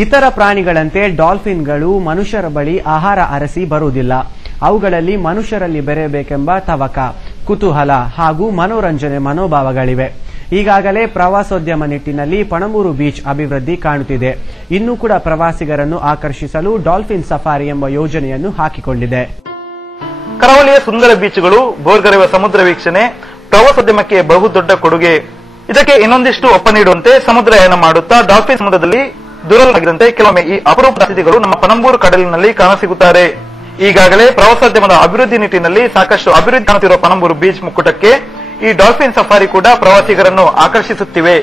ಇತರ ಪ್ರಾಣಿಗಳಂತೆ ಡಾಲ್ಫಿನ್ಗಳು ಮನುಷ್ಯರ ಬಳಿ ಆಹಾರ ಅರಸಿ ಬರುವುದಿಲ್ಲ. ಅವುಗಳಲ್ಲಿ ಮನುಷ್ಯರಲ್ಲಿ ಬೆರೆಯಬೇಕೆಂಬ ತವಕ, ಕುತೂಹಲ ಹಾಗೂ ಮನೋರಂಜನೆ ಮನೋಭಾವಗಳಿವೆ. ಈಗಾಗಲೇ ಪ್ರವಾಸೋದ್ಯಮ ನಿಟ್ಟಿನಲ್ಲಿ ಪಣಂಬೂರು ಬೀಚ್ ಅಭಿವೃದ್ಧಿ ಕಾಣುತ್ತಿದೆ. ಇನ್ನೂ ಕೂಡ ಪ್ರವಾಸಿಗರನ್ನು ಆಕರ್ಷಿಸಲು ಡಾಲ್ಫಿನ್ ಸಫಾರಿ ಎಂಬ ಯೋಜನೆಯನ್ನು ಹಾಕಿಕೊಂಡಿದೆ. ಕರಾವಳಿಯ ಸುಂದರ ಬೀಚ್ಗಳು, ಬೋರ್ಗರೆಯುವ ಸಮುದ್ರ ವೀಕ್ಷಣೆ ಪ್ರವಾಸೋದ್ಯಮಕ್ಕೆ ಬಹುದೊಡ್ಡ ಕೊಡುಗೆ. ಇದಕ್ಕೆ ಇನ್ನೊಂದಿಷ್ಟು ಒಪ್ಪ ನೀಡುವಂತೆ ಸಮುದ್ರಯಾನ ಮಾಡುತ್ತಾ ಡಾಲ್ಫಿನ್ ಸಮುದ್ರದಲ್ಲಿ ದೂರಲಾಗಿದಂತೆ ಕೆಲವೊಮ್ಮೆ ಈ ಅಪರೂಪದ ಅತಿಥಿಗಳು ನಮ್ಮ ಪಣಂಬೂರು ಕಡಲಿನಲ್ಲಿ ಕಾಣಸಿಗುತ್ತಾರೆ. ಈಗಾಗಲೇ ಪ್ರವಾಸೋದ್ಯಮದ ಅಭಿವೃದ್ಧಿ ನಿಟ್ಟಿನಲ್ಲಿ ಸಾಕಷ್ಟು ಅಭಿವೃದ್ಧಿ ಕಾಣುತ್ತಿರುವ ಪಣಂಬೂರು ಬೀಚ್ ಮುಕ್ಕುಟಕ್ಕೆ ಈ ಡಾಲ್ಫಿನ್ ಸಫಾರಿ ಕೂಡ ಪ್ರವಾಸಿಗರನ್ನು ಆಕರ್ಷಿಸುತ್ತಿವೆ.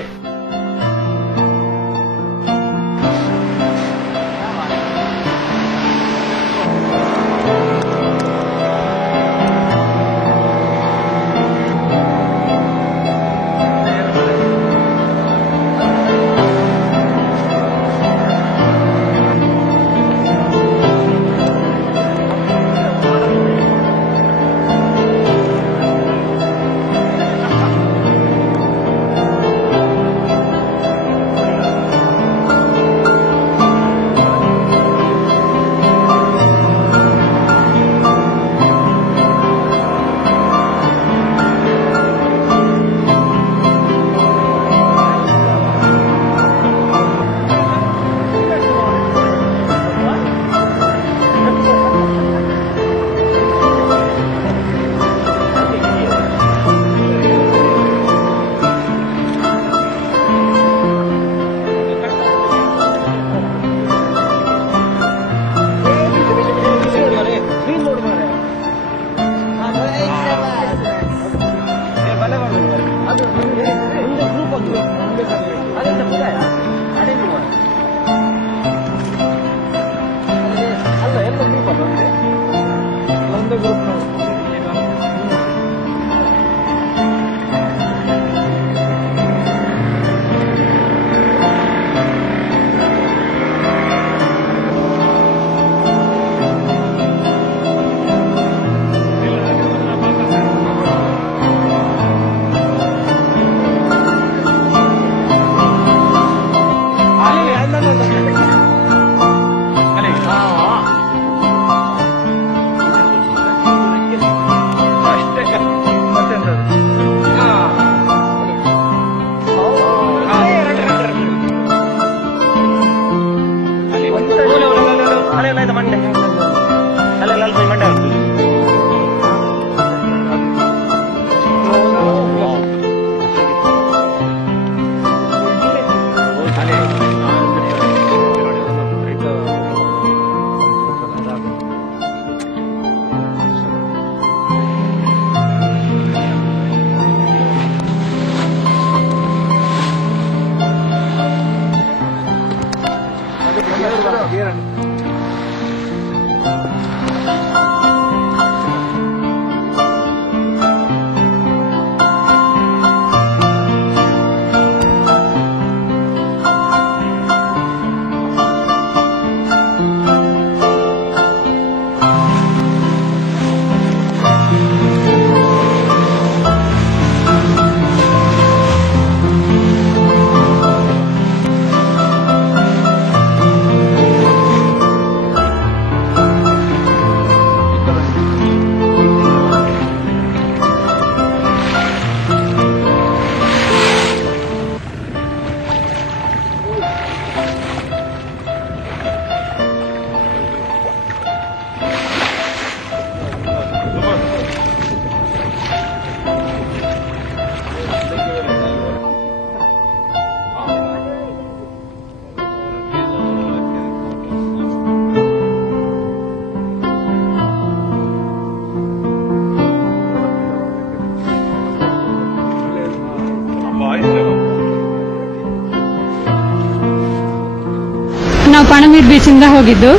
ನಾವು ಪಣಂಬೂರು ಬೀಚ್ ಇಂದ ಹೋಗಿದ್ದು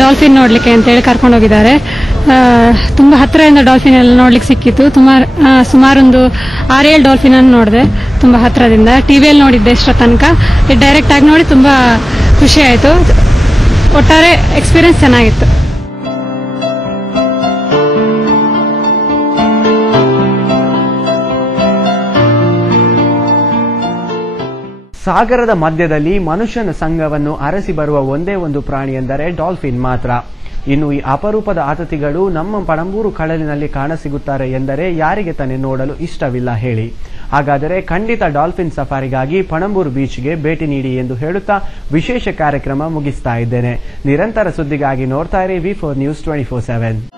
ಡಾಲ್ಫಿನ್ ನೋಡ್ಲಿಕ್ಕೆ ಅಂತ ಹೇಳಿ ಕರ್ಕೊಂಡು ಹೋಗಿದ್ದಾರೆ. ತುಂಬಾ ಹತ್ತಿರದಿಂದ ಡಾಲ್ಫಿನ್ ಎಲ್ಲ ನೋಡ್ಲಿಕ್ಕೆ ಸಿಕ್ಕಿತ್ತು. ಸುಮಾರೊಂದು 6-7 ಡಾಲ್ಫಿನ್ ಅನ್ನು ನೋಡಿದೆ ತುಂಬಾ ಹತ್ತಿರದಿಂದ. ಟಿವಿಯಲ್ಲಿ ನೋಡಿದ್ದೆ ಇಷ್ಟ ತನಕ. ಡೈರೆಕ್ಟ್ ಆಗಿ ನೋಡಿ ತುಂಬಾ ಖುಷಿ ಆಯ್ತು. ಒಟ್ಟಾರೆ ಎಕ್ಸ್ಪೀರಿಯನ್ಸ್ ಚೆನ್ನಾಗಿತ್ತು. ಸಾಗರದ ಮಧ್ಯದಲ್ಲಿ ಮನುಷ್ಯನ ಸಂಘವನ್ನು ಅರಸಿ ಬರುವ ಒಂದೇ ಒಂದು ಪ್ರಾಣಿ ಎಂದರೆ ಡಾಲ್ಫಿನ್ ಮಾತ್ರ. ಇನ್ನು ಈ ಅಪರೂಪದ ಅತಿಥಿಗಳು ನಮ್ಮ ಪಣಂಬೂರು ಕಡಲಿನಲ್ಲಿ ಕಾಣಸಿಗುತ್ತಾರೆ ಎಂದರೆ ಯಾರಿಗೆ ತಾನೇ ನೋಡಲು ಇಷ್ಟವಿಲ್ಲ ಹೇಳಿ. ಹಾಗಾದರೆ ಖಂಡಿತ ಡಾಲ್ಫಿನ್ ಸಫಾರಿಗಾಗಿ ಪಣಂಬೂರು ಬೀಚ್ಗೆ ಭೇಟಿ ನೀಡಿ ಎಂದು ಹೇಳುತ್ತಾ ವಿಶೇಷ ಕಾರ್ಯಕ್ರಮ ಮುಗಿಸ್ತಾ ಇದ್ದೇನೆ. ನಿರಂತರ ಸುದ್ದಿಗಾಗಿ ನೋಡ್ತಾ ಇರಿ V4 News 24/7.